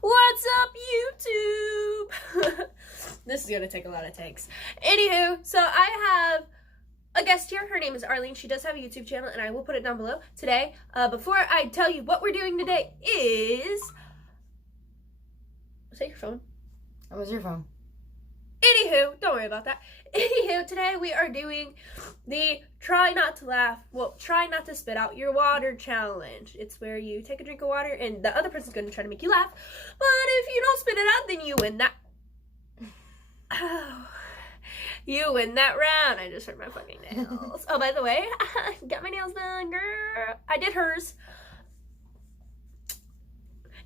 What's up, YouTube? This is gonna take a lot of takes. Anywho, so I have a guest here. Her name is Arlene. She does have a YouTube channel, and I will put it down below. Today, before I tell you what we're doing today is... Was that your phone? That was your phone. Anywho, don't worry about that. Anywho, today we are doing the try not to laugh, try not to spit out your water challenge. It's where you take a drink of water and the other person's going to try to make you laugh. But if you don't spit it out, then you win that. Oh, you win that round. I just hurt my fucking nails. Oh, by the way, got my nails done, girl. I did hers.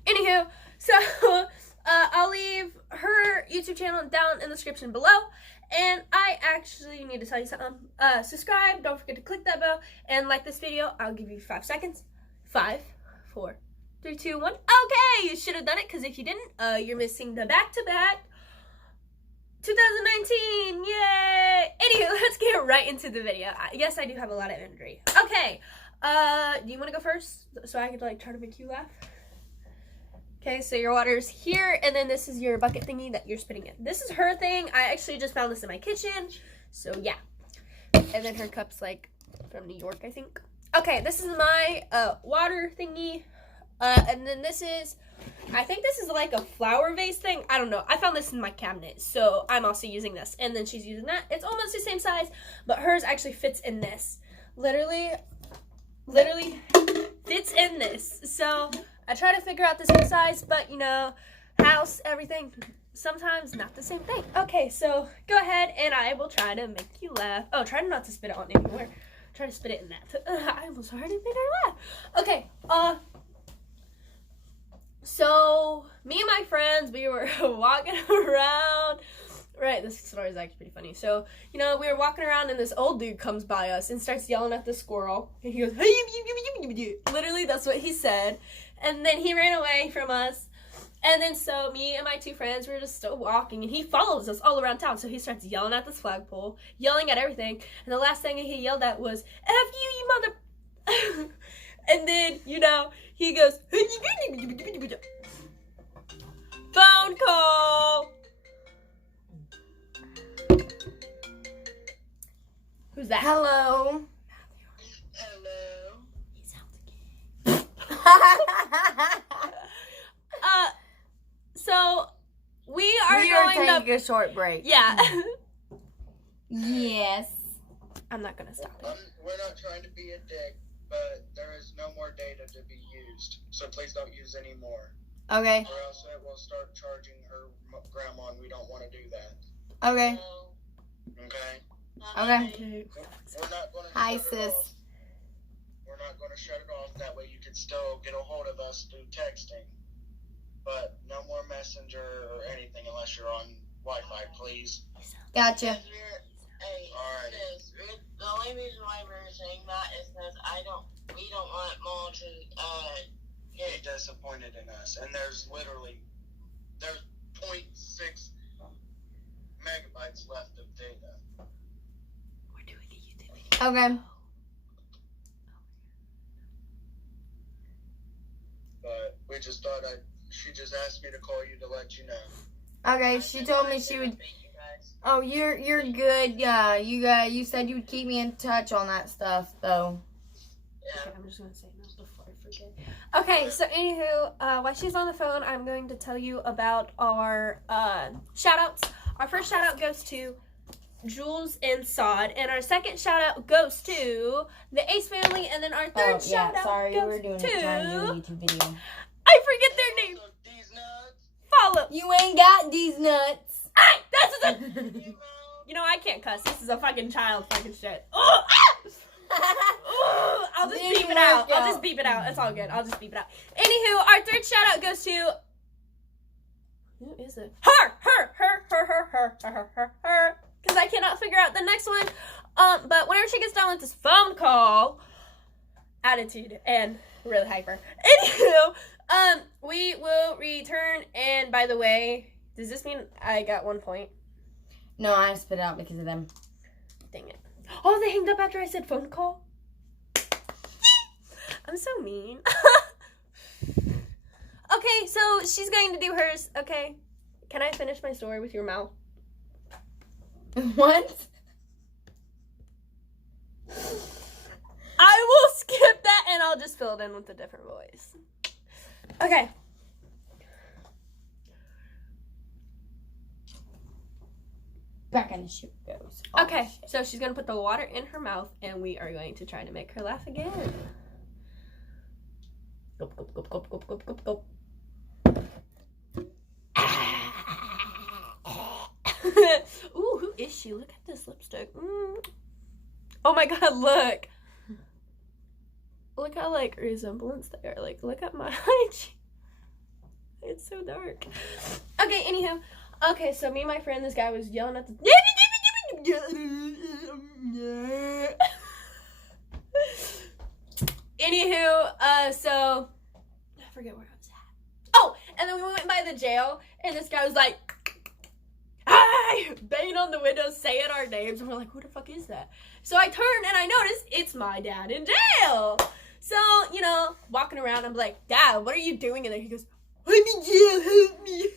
Anywho, so... I'll leave her YouTube channel down in the description below. And I actually need to tell you something. Subscribe, don't forget to click that bell, and like this video. I'll give you 5 seconds. 5, 4, 3, 2, 1. Okay, you should have done it, because if you didn't, you're missing the back-to-back 2019. Yay! Anywho, let's get right into the video. Yes, I do have a lot of energy. Okay, do you want to go first, so I could, try to make you laugh? Okay, so your water's here, and then this is your bucket thingy that you're spitting in. This is her thing. I actually just found this in my kitchen, so yeah. And then her cup's, from New York, I think. Okay, this is my water thingy, and then this is, I think this is a flower vase thing. I don't know. I found this in my cabinet, so I'm also using this. And then she's using that. It's almost the same size, but hers actually fits in this. Literally fits in this. So... I try to figure out the same size, but, house, everything, sometimes not the same thing. Okay, so go ahead, and I will try to make you laugh. Oh, try not to spit it on anywhere. Try to spit it in that. I almost already made her laugh. Okay, so me and my friends, we were walking around. Right, this story is actually pretty funny. So, we were walking around, and this old dude comes by us and starts yelling at the squirrel. And he goes, hey, literally, that's what he said. And then he ran away from us. And then so me and my 2 friends, we were just still walking, and he follows us all around town. So he starts yelling at this flagpole, yelling at everything. And the last thing he yelled at was, F you mother... And then, he goes, phone call. Who's that? Hello. Hello. He sounds gay. So we are going to take a short break. Yeah. Yes. I'm not gonna stop it. We're not trying to be a dick, but there is no more data to be used, so please don't use any more. Okay. Or else it will start charging her grandma, and we don't want to do that. Okay. Okay? Okay. We're not going to Hi, shut it sis. off. We're not going to shut it off. That way you can still get a hold of us through texting. But no more messenger or anything unless you're on Wi-Fi, please. Gotcha. Hey, Alright. sis, the only reason why we're saying that is because we don't want Mom to Get disappointed in us. And there's 0.6 megabytes left of data. We're doing a YouTube video. Okay. But we just thought she just asked me to call you to let you know. Okay, she told me she would. Oh, you're good. Yeah, you said you would keep me in touch on that stuff, though. Okay, I'm just gonna say that before I forget. Okay, so anywho, while she's on the phone, I'm going to tell you about our shout-outs. Our first shout-out goes to Jules and Sod, and our second shout-out goes to the Ace family, and then our third shout-out sorry, goes we're doing to... trying to do a YouTube video. I forget their name. Also, these nuts. Follow. You ain't got these nuts. Hey, that's a... I can't cuss. This is a fucking child fucking shit. Oh, ah! I'll just Didn't beep it out. work I'll out. just beep it out. It's all good. I'll just beep it out. Anywho, our third shout out goes to... Who is it? Her. Because I cannot figure out the next one. But whenever she gets done with this phone call, attitude and really hyper. Anywho, we will return. And by the way, does this mean I got 1 point? No, I spit out because of them. Dang it. Oh, they hanged up after I said phone call? I'm so mean. Okay, so she's going to do hers. Okay. Can I finish my story with your mouth? What? I will skip that and I'll just fill it in with a different voice. Okay. Back in the ship goes. Okay, so she's going to put the water in her mouth and we are going to try to make her laugh again. Gulp, gulp, gulp, gulp, gulp, gulp, gulp, gulp. Ooh, who is she? Look at this lipstick. Oh my god, look. Look how, like, resemblance there. Like, look at my cheek. It's so dark. Okay, anywho. Okay, so me and my friend, this guy was yelling at the... Anywho, so... I forget where I was at. Oh, and then we went by the jail, and this guy was like... Hi! Banging on the window, saying our names, and we're like, who the fuck is that? So I turned, and I noticed it's my dad in jail. So, you know, walking around, I'm like, Dad, what are you doing in there? He goes, I'm in jail, help me.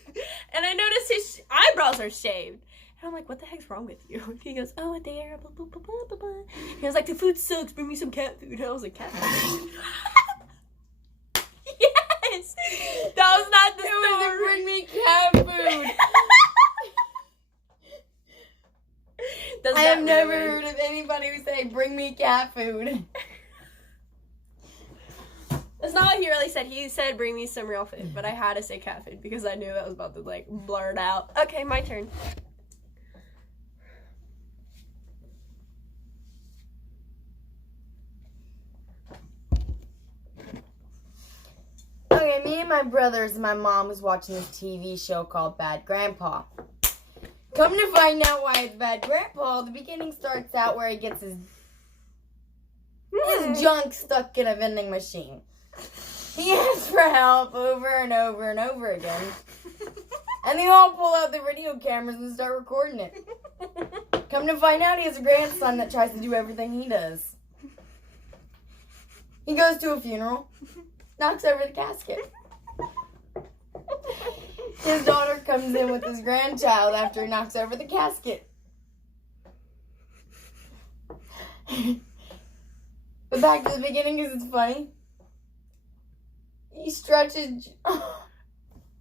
And I noticed his eyebrows are shaved. And I'm like, what the heck's wrong with you? He goes, oh, there, blah, blah, blah, blah, blah, blah. He was like, the food sucks, bring me some cat food. And I was like, cat food? Yes! That was not the story. Bring me cat food. I have never heard of anybody who say, bring me cat food. That's not what he really said. He said, bring me some real food. But I had to say cat food because I knew I was about to, like, blurt out. Okay, my turn. Okay, me and my brothers and my mom was watching this TV show called Bad Grandpa. Come to find out why it's Bad Grandpa, the beginning starts out where he gets his junk stuck in a vending machine. He asks for help over and over and over again. And they all pull out their video cameras and start recording it. Come to find out he has a grandson that tries to do everything he does. He goes to a funeral, knocks over the casket. His daughter comes in with his grandchild after he knocks over the casket. But back to the beginning because it's funny. He stretches...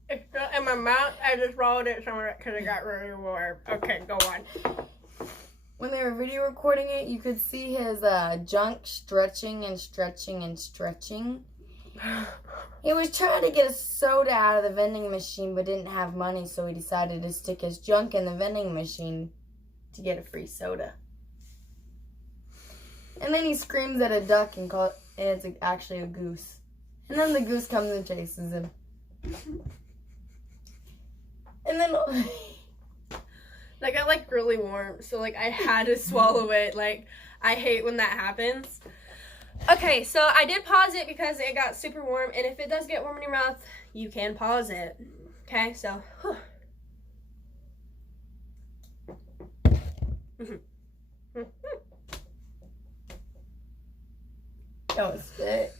It's not in my mouth. I just swallowed it somewhere because it got really warm. Okay, go on. When they were video recording it, you could see his junk stretching and stretching and stretching. He was trying to get a soda out of the vending machine but didn't have money, so he decided to stick his junk in the vending machine to get a free soda. And then he screams at a duck and it's actually a goose. And then the goose comes and chases him. And then... That got, like, really warm, so, like, I had to swallow it. Like, I hate when that happens. Okay, so I did pause it because it got super warm, and if it does get warm in your mouth, you can pause it. Okay, so, Don't spit.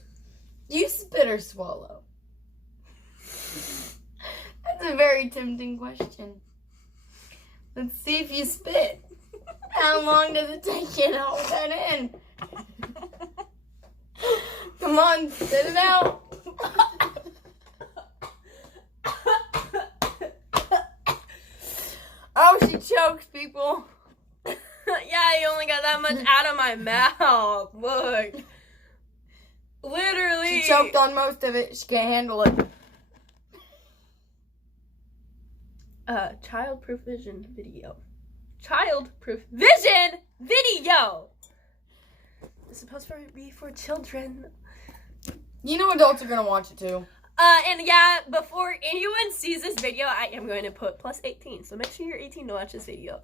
Do you spit or swallow? That's a very tempting question. Let's see if you spit. How long does it take you to hold that in? Come on, spit it out. Oh, she chokes, people. yeah, you only got that much out of my mouth. Look. Literally. She choked on most of it. She can't handle it. Child-proof vision video. Child-proof vision video! It's supposed to be for children. You know adults are going to watch it too. And yeah, before anyone sees this video, I am going to put plus 18. So make sure you're 18 to watch this video.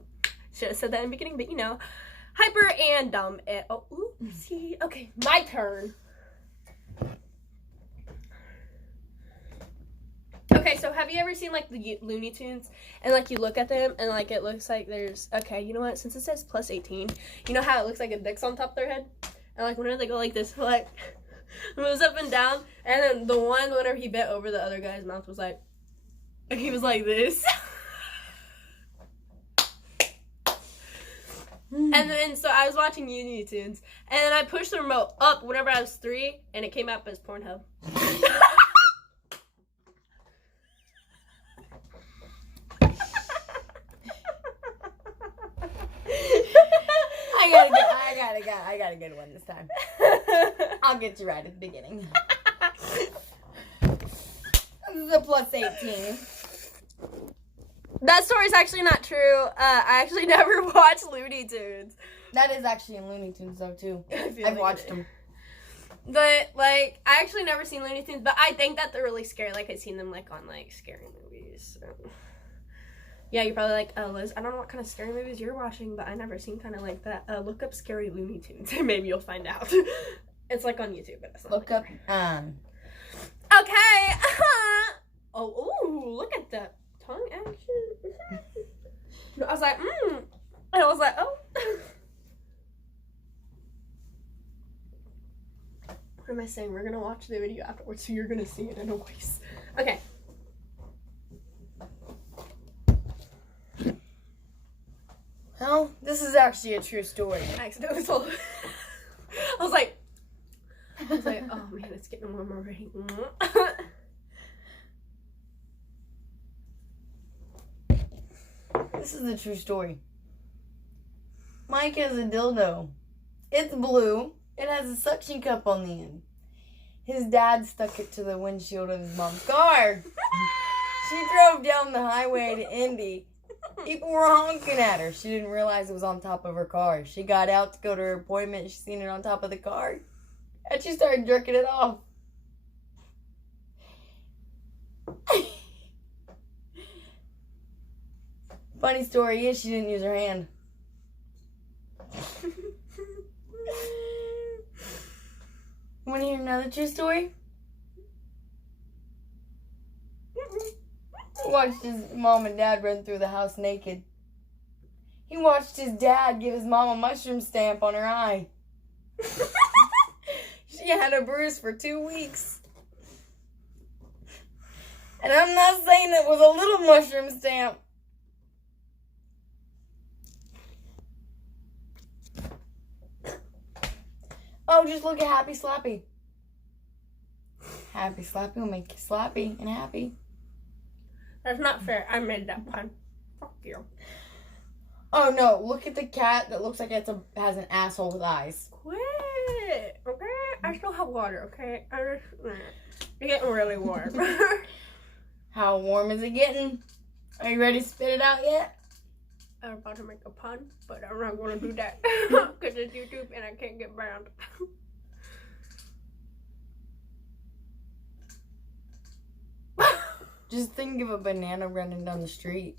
Should have said that in the beginning, but you know. Hyper and dumb. And, oh, oopsie. Okay, my turn. Okay, so have you ever seen, like, the Looney Tunes, and, like, you look at them, and, like, it looks like there's, okay, you know what, since it says plus 18, you know how it looks like a dick's on top of their head? And, like, whenever they go like this, like, moves up and down, and then the one whenever he bit over the other guy's mouth was like, and he was like this. And then so I was watching Looney Tunes, and then I pushed the remote up whenever I was 3, and it came up as Pornhub. I got a good one this time. I'll get you right at the beginning. This is a plus 18. That story's actually not true. I actually never watched Looney Tunes. That is actually in Looney Tunes though too. I've like watched them. But like, I actually never seen Looney Tunes, but I think that they're really scary. Like, I've seen them like on like scary movies. So. Yeah, you're probably like, oh, Liz, I don't know what kind of scary movies you're watching, but I never seen kind of like that. Look up scary Looney Tunes, and maybe you'll find out. It's like on YouTube, but it's not. Look up. Okay. Oh, ooh, look at that tongue action. I was like, and I was like, oh. What am I saying? We're gonna watch the video afterwards, so you're gonna see it in a voice. Okay. Well, this is actually a true story. I accidentally told I was like, oh man, it's getting warm already. This is a true story. Mike has a dildo. It's blue. It has a suction cup on the end. His dad stuck it to the windshield of his mom's car. She drove down the highway to Indy. People were honking at her. She didn't realize it was on top of her car. She got out to go to her appointment. She seen it on top of the car. And she started jerking it off. Funny story is she didn't use her hand. Want to hear another true story? He watched his mom and dad run through the house naked. He watched his dad give his mom a mushroom stamp on her eye. She had a bruise for 2 weeks. And I'm not saying it was a little mushroom stamp. Oh, just look at Happy Slappy. Happy Slappy will make you slappy and happy. That's not fair. I made that pun. Fuck you. Oh no, look at the cat that looks like it has an asshole with eyes. Quit. Okay? I still have water, okay? It's getting really warm. How warm is it getting? Are you ready to spit it out yet? I'm about to make a pun, but I'm not going to do that. Because it's YouTube and I can't get banned. Just think of a banana running down the street.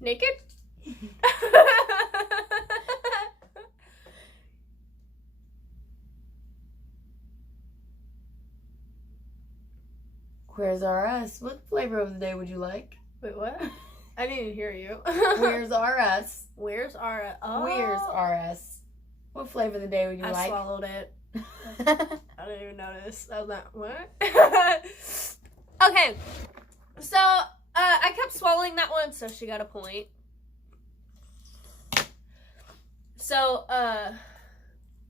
Naked? Where's RS? What flavor of the day would you like? Wait, what? I didn't hear you. Where's RS? Where's our... Oh. Where's RS? What flavor of the day would you like? I swallowed it. I didn't even notice. I was like, what? Okay. So, I kept swallowing that one, so she got a point. So,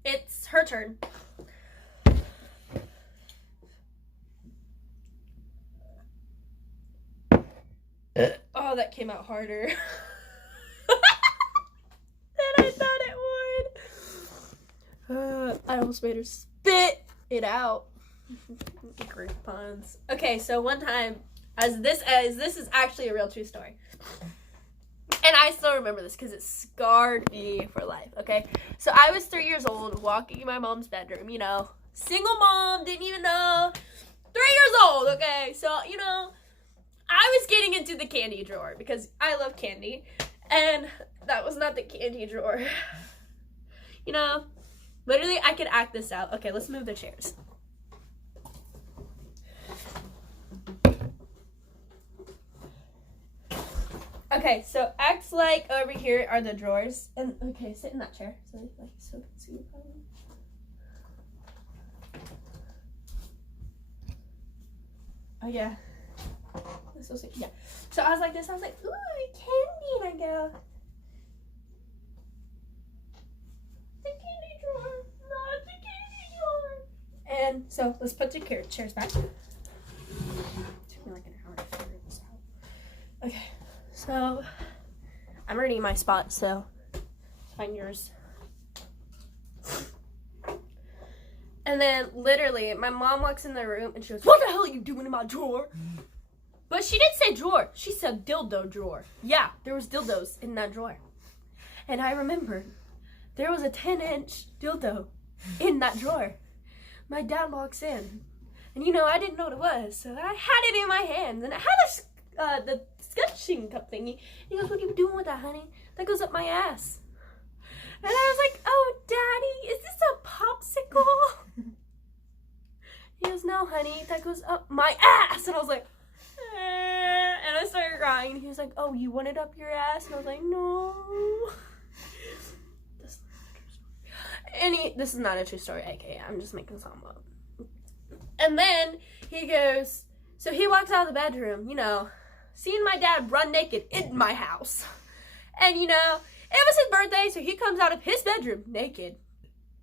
it's her turn. Oh, that came out harder than I thought it would. I almost made her spit it out. Great puns. Okay, so one time, as this is actually a real true story. And I still remember this because it scarred me for life, okay? So I was 3 years old, walking in my mom's bedroom, you know. Single mom, didn't even know. 3 years old, okay? So, you know, I was getting into the candy drawer because I love candy. And that was not the candy drawer. You know, literally I could act this out. Okay, let's move the chairs. Okay, so act like over here are the drawers. And okay, sit in that chair so you can see the problem. Oh, yeah. This was, yeah. So I was like this. I was like, ooh, candy. And I go, the candy drawer. Not the candy drawer. And so let's put the chairs back. Took me like an hour to figure this out. Okay. So I'm already in my spot, so find yours. And then literally my mom walks in the room and she goes, what the hell are you doing in my drawer? But she didn't say drawer. She said dildo drawer. Yeah, there was dildos in that drawer. And I remembered there was a 10-inch dildo in that drawer. My dad walks in. And you know, I didn't know what it was. So I had it in my hands. And I had the sketching cup thingy. He goes, what are you doing with that, honey? That goes up my ass. And I was like, oh, Daddy, is this a popsicle? He goes, no, honey, that goes up my ass. And I was like, and I started crying. He was like, oh, you want it up your ass? And I was like, no. This is not a true story, aka I'm just making something up. And then he goes, so he walks out of the bedroom, you know, seeing my dad run naked in my house. And, you know, it was his birthday, so he comes out of his bedroom naked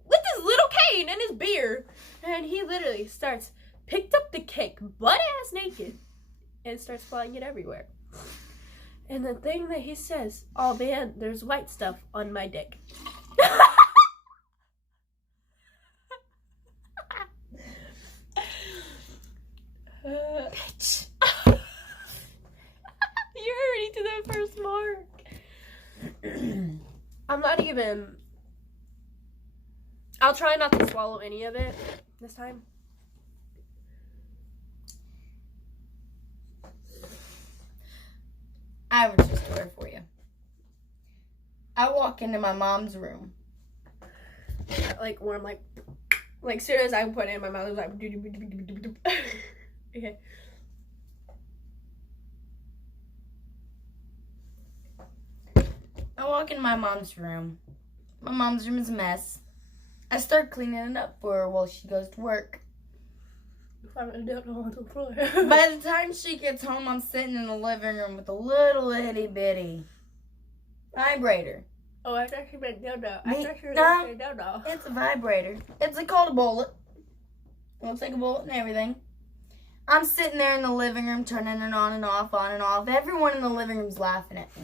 with his little cane and his beer. And he literally picked up the cake, butt-ass naked, and starts flying it everywhere. And the thing that he says, oh man, there's white stuff on my dick. Bitch. You're already to the first mark. I'm not even. I'll try not to swallow any of it this time. I have a true story for you. I walk into my mom's room. Like, where I'm like as soon as I put it in my mouth, it was like, okay. I walk in my mom's room. My mom's room is a mess. I start cleaning it up for her while she goes to work. By the time she gets home, I'm sitting in the living room with a little itty bitty vibrator. Oh, I thought you meant dildo. No, it's a vibrator. It's called a bullet. It looks like a bullet and everything. I'm sitting there in the living room, turning it on and off, on and off. Everyone in the living room's laughing at me.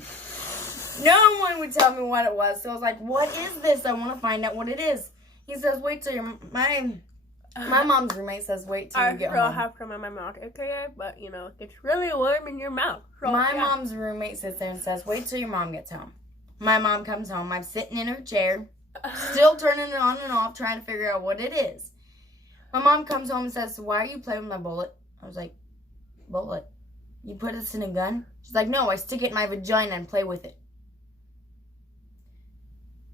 No one would tell me what it was. So I was like, what is this? I want to find out what it is. He says, wait till you're... My mom's roommate says, wait till you get home. I have some in my mouth, okay? But, you know, it's really warm in your mouth. So, my mom's roommate sits there and says, wait till your mom gets home. My mom comes home. I'm sitting in her chair, still turning it on and off, trying to figure out what it is. My mom comes home and says, so why are you playing with my bullet? I was like, bullet? You put this in a gun? She's like, no, I stick it in my vagina and play with it.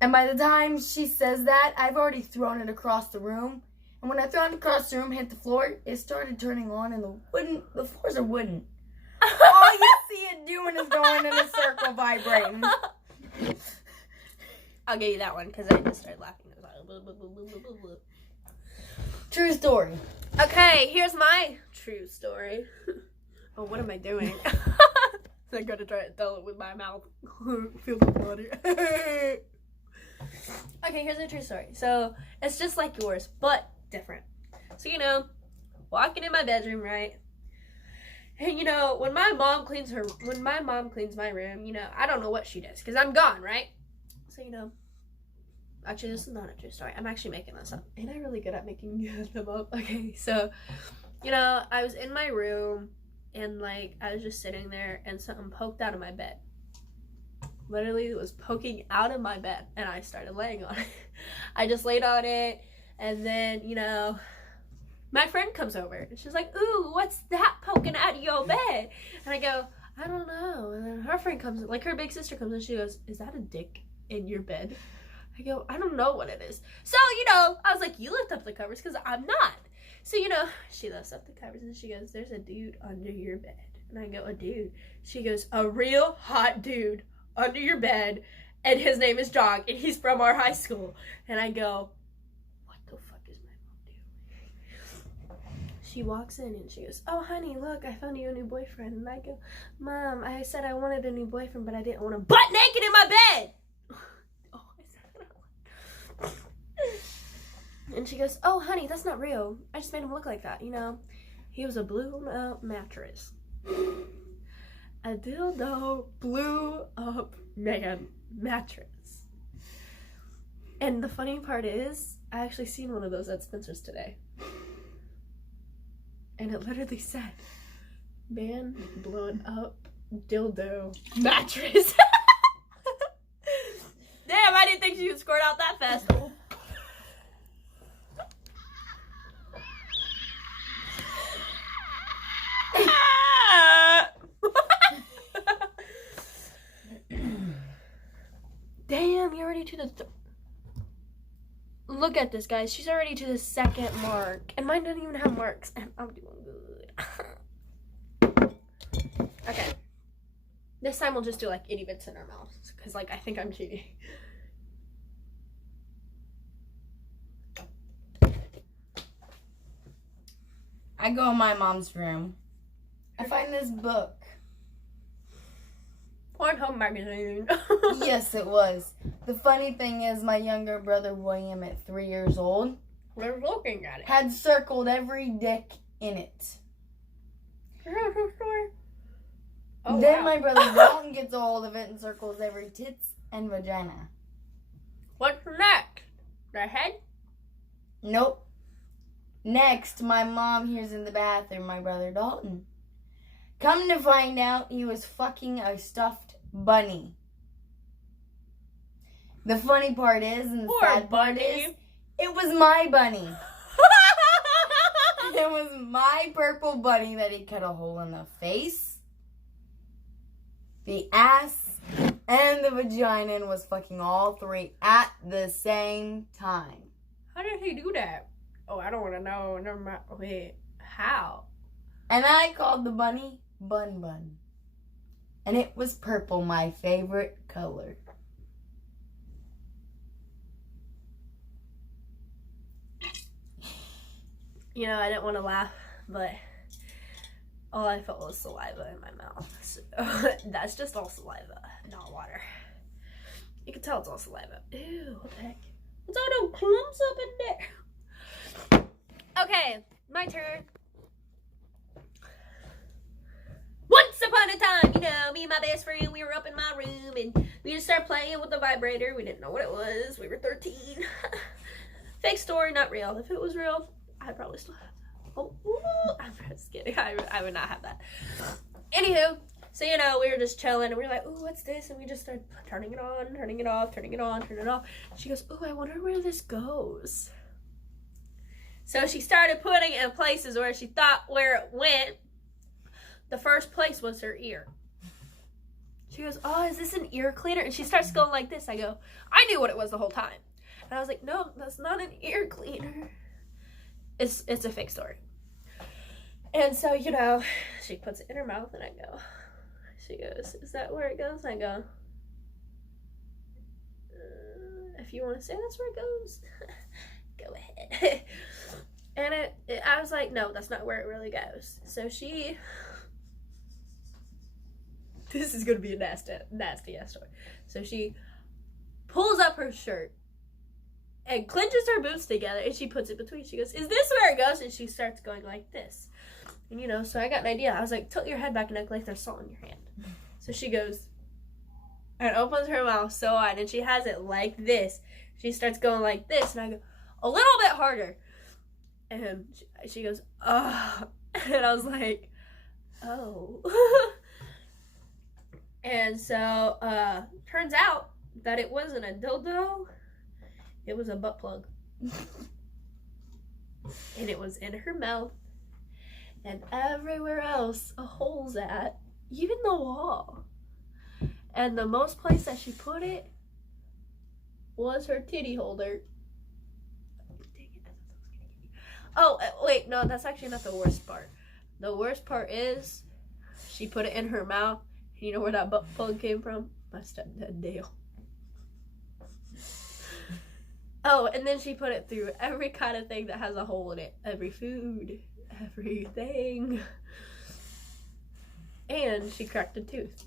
And by the time she says that, I've already thrown it across the room. And when I throw it across the room, hit the floor, it started turning on, and the floors are wooden. All you see it doing is going in a circle, vibrating. I'll give you that one, because I just started laughing. True story. Okay, here's my true story. Oh, what am I doing? I'm going to try to tell it with my mouth. Feel the water. Okay, here's a true story. So, it's just like yours, but different. So, you know, walking in my bedroom, right? And, you know, when my mom cleans my room, you know, I don't know what she does, because I'm gone, right? So, you know, actually, this is not a true story. I'm actually making this up. Ain't I really good at making them up? Okay, so, you know, I was in my room, and, like, I was just sitting there, and something poked out of my bed. Literally, it was poking out of my bed, and I started laying on it. I just laid on it, and then, you know, my friend comes over, and she's like, ooh, what's that poking out of your bed? And I go, I don't know. And then her friend comes, like, her big sister comes, and she goes, is that a dick in your bed? I go, I don't know what it is. So, you know, I was like, you lift up the covers, because I'm not. So, you know, she lifts up the covers, and she goes, there's a dude under your bed. And I go, a dude? She goes, a real hot dude under your bed, and his name is John, and he's from our high school. And I go, what the fuck is my mom doing? she walks in and she goes, "Oh, honey, look, I found you a new boyfriend." And I go, "Mom, I said I wanted a new boyfriend, but I didn't want to butt naked in my bed." Oh, I said that. And she goes, "Oh, honey, that's not real. I just made him look like that, you know. He was a blew up mattress." A dildo blew up man mattress. And the funny part is, I actually seen one of those at Spencer's today. And it literally said, "Man blowing up dildo mattress." Damn, I didn't think she would squirt out that fast. Damn, you're already to the look at this, guys. She's already to the second mark. And mine doesn't even have marks. And I'm doing good. Okay. This time we'll just do like itty bits in our mouths. Because like I think I'm cheating. I go in my mom's room. I find this book. Pornhub magazine. Yes, it was. The funny thing is, my younger brother William, at 3 years old, We're looking at it. had circled every dick in it. Oh, Then wow. my brother Dalton gets a hold of it and circles every tits and vagina. What's next? The head? Nope. Next, my mom hears in the bathroom my brother Dalton. Come to find out, he was fucking a stuffed bunny. The funny part is, and the Poor sad part bunny. is, it was my bunny. It was my purple bunny that he cut a hole in the face, the ass, and the vagina, and was fucking all three at the same time. How did he do that? Oh, I don't want to know. Never mind. Wait, how? And I called the bunny Bun Bun. And it was purple, my favorite color. You know, I didn't want to laugh, but all I felt was saliva in my mouth. So that's just all saliva, not water. You can tell it's all saliva. Ew, what the heck? What's all those clumps up in there? Okay, my turn. Once upon a time, you know, me and my best friend, we were up in my room and we just started playing with the vibrator. We didn't know what it was. We were 13. Fake story, not real. If it was real, I'd probably still have that. Oh, ooh, I'm just kidding. I would not have that. Anywho, so, you know, we were just chilling and we were like, ooh, what's this? And we just started turning it on, turning it off, turning it on, turning it off. She goes, ooh, I wonder where this goes. So she started putting it in places where she thought where it went. The first place was her ear. She goes, oh, is this an ear cleaner? And she starts going like this. I go, I knew what it was the whole time. And I was like, no, that's not an ear cleaner. It's a fake story. And so, you know, she puts it in her mouth and I go, she goes, is that where it goes? And I go, if you want to say that's where it goes, go ahead. And I was like, no, that's not where it really goes. So she, this is going to be a nasty ass story. So she pulls up her shirt and clenches her boobs together and she puts it between. She goes, is this where it goes? And she starts going like this. And you know, so I got an idea. I was like, tilt your head back and act like there's salt in your hand. So she goes and opens her mouth so wide and she has it like this. She starts going like this and I go, a little bit harder. And she goes, oh. And I was like, oh. And so, turns out that it wasn't a dildo. It was a butt plug. And it was in her mouth. And everywhere else, a hole's at. Even the wall. And the most place that she put it was her titty holder. Oh, wait, no, that's actually not the worst part. The worst part is she put it in her mouth. You know where that butt plug came from? My stepdad, Dale. Oh, and then she put it through every kind of thing that has a hole in it. Every food, everything. And she cracked a tooth.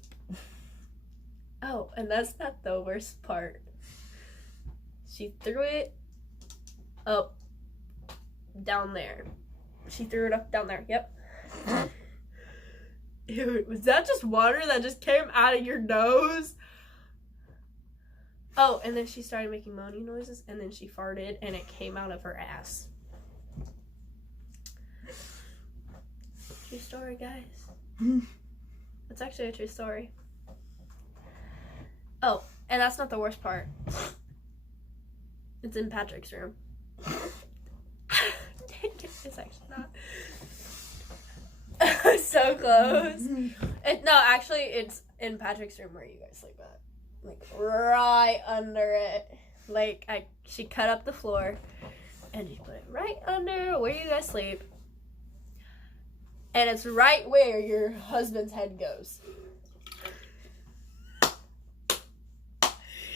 Oh, and that's not the worst part. She threw it up down there. She threw it up down there. Yep. Ew, was that just water that just came out of your nose? Oh, and then she started making moaning noises, and then she farted, and it came out of her ass. True story, guys. That's actually a true story. Oh, and that's not the worst part. It's in Patrick's room. Dang it, it's actually not. So close. No, actually, it's in Patrick's room where you guys sleep at. Like, right under it. Like, she cut up the floor, and she put it right under where you guys sleep. And it's right where your husband's head goes.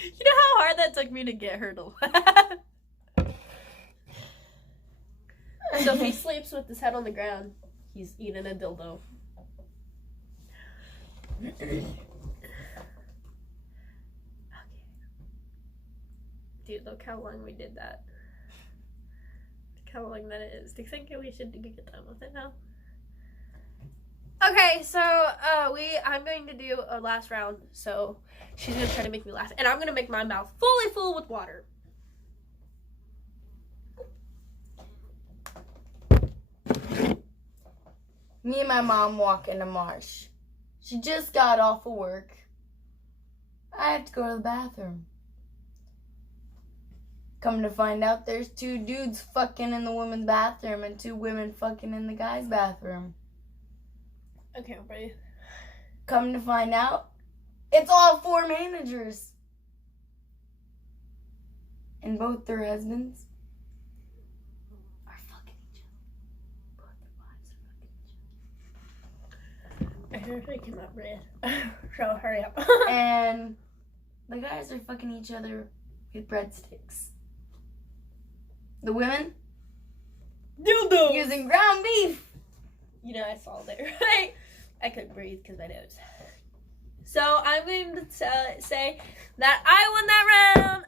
You know how hard that took me to get her to laugh? So if he sleeps with his head on the ground, he's eating a dildo. Okay. Dude, look how long we did that. Look how long that is. Do you think we should get done with it now? Okay, so I'm going to do a last round. So she's gonna try to make me laugh, and I'm gonna make my mouth fully full with water. Me and my mom walk in the marsh. She just got off of work. I have to go to the bathroom. Come to find out, there's 2 dudes fucking in the women's bathroom and 2 women fucking in the guy's bathroom. I can't breathe. Come to find out, it's all 4 managers. And both their husbands are fucking each other. Both their wives are fucking each other. I heard I cannot breathe. So hurry up. And the guys are fucking each other with breadsticks. The women Dildo! using ground beef. You know, I saw there, right? I couldn't breathe because my nose. So I'm going to say that I won that round.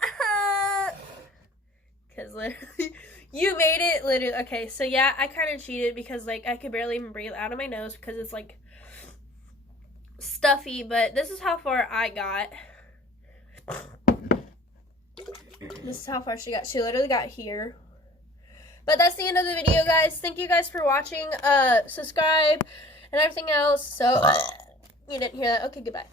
Because literally, you made it literally. Okay, so yeah, I kind of cheated because like I could barely even breathe out of my nose because it's like stuffy. But this is how far I got. This is how far she got. She literally got here. But that's the end of the video, guys. Thank you guys for watching. Subscribe and everything else. So, you didn't hear that. Okay, goodbye.